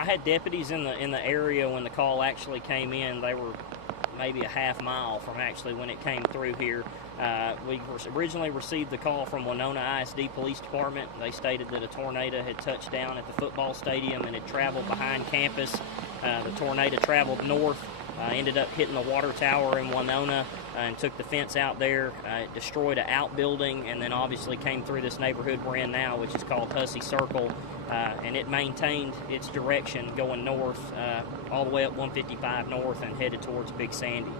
I had deputies in the area when the call actually came in. They were maybe a half mile from actually when it came through here. We originally received the call from Winona ISD Police Department. They stated that a tornado had touched down at the football stadium and had traveled behind campus. The tornado traveled north, ended up hitting the water tower in Winona and took the fence out there. It destroyed an outbuilding, and then obviously came through this neighborhood we're in now, which is called Hussey Cir, and it maintained its direction going north all the way up 155 north and headed towards Big Sandy.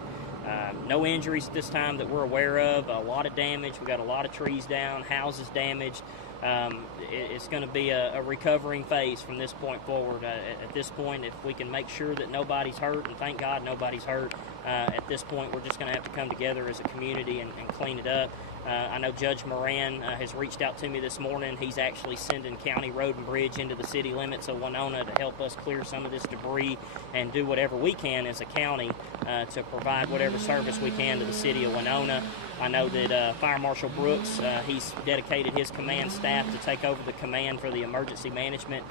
No injuries this time that we're aware of. A lot of damage. We got a lot of trees down, houses damaged. It's going to be a recovering phase from this point forward. At this point, if we can make sure that nobody's hurt, and thank God nobody's hurt, at this point we're just going to have to come together as a community and clean it up. I know Judge Moran has reached out to me this morning. He's actually sending County Road and Bridge into the city limits of Winona to help us clear some of this debris and do whatever we can as a county to provide whatever service we can to the city of Winona. I know that Fire Marshal Brooks, he's dedicated his command staff to take over the command for the emergency management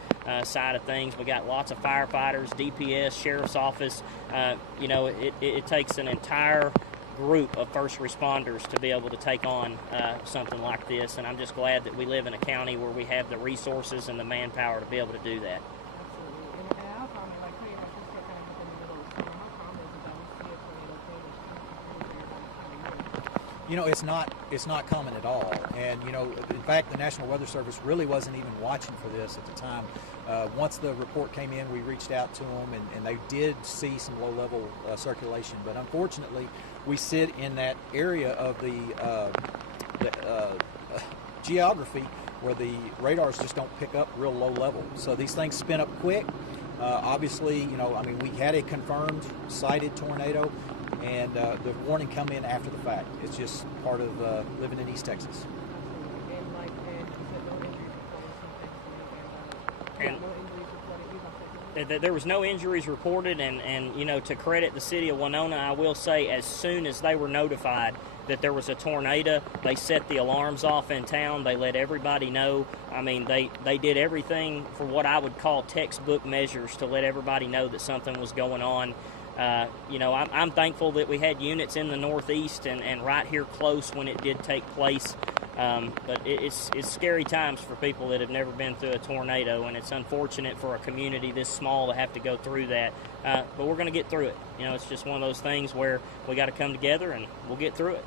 side of things. We got lots of firefighters, DPS, Sheriff's Office. It takes an entire group of first responders to be able to take on something like this, and I'm just glad that we live in a county where we have the resources and the manpower to be able to do that. Absolutely. And also, I mean, like, pretty much just kind of in the middle of summer. How common is it that we see a tornado It's not common at all. And, in fact, the National Weather Service really wasn't even watching for this at the time. Once the report came in, we reached out to them, and they did see some low-level circulation. But unfortunately, we sit in that area of the geography where the radars just don't pick up real low level. So these things spin up quick. Obviously, we had a confirmed sighted tornado, and the warning come in after the fact. It's just part of living in East Texas. There was no injuries reported, and to credit the city of Winona, I will say as soon as they were notified that there was a tornado, they set the alarms off in town. They let everybody know. I mean, they did everything for what I would call textbook measures to let everybody know that something was going on. I'm thankful that we had units in the Northeast and right here close when it did take place. But it's scary times for people that have never been through a tornado, and it's unfortunate for a community this small to have to go through that. But we're going to get through it. It's just one of those things where we got to come together and we'll get through it.